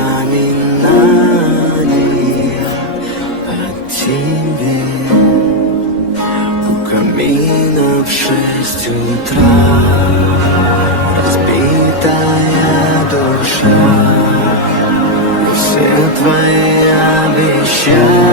воспоминания о тебе. У камина в 6 утра разбитая душа, и все твои обещания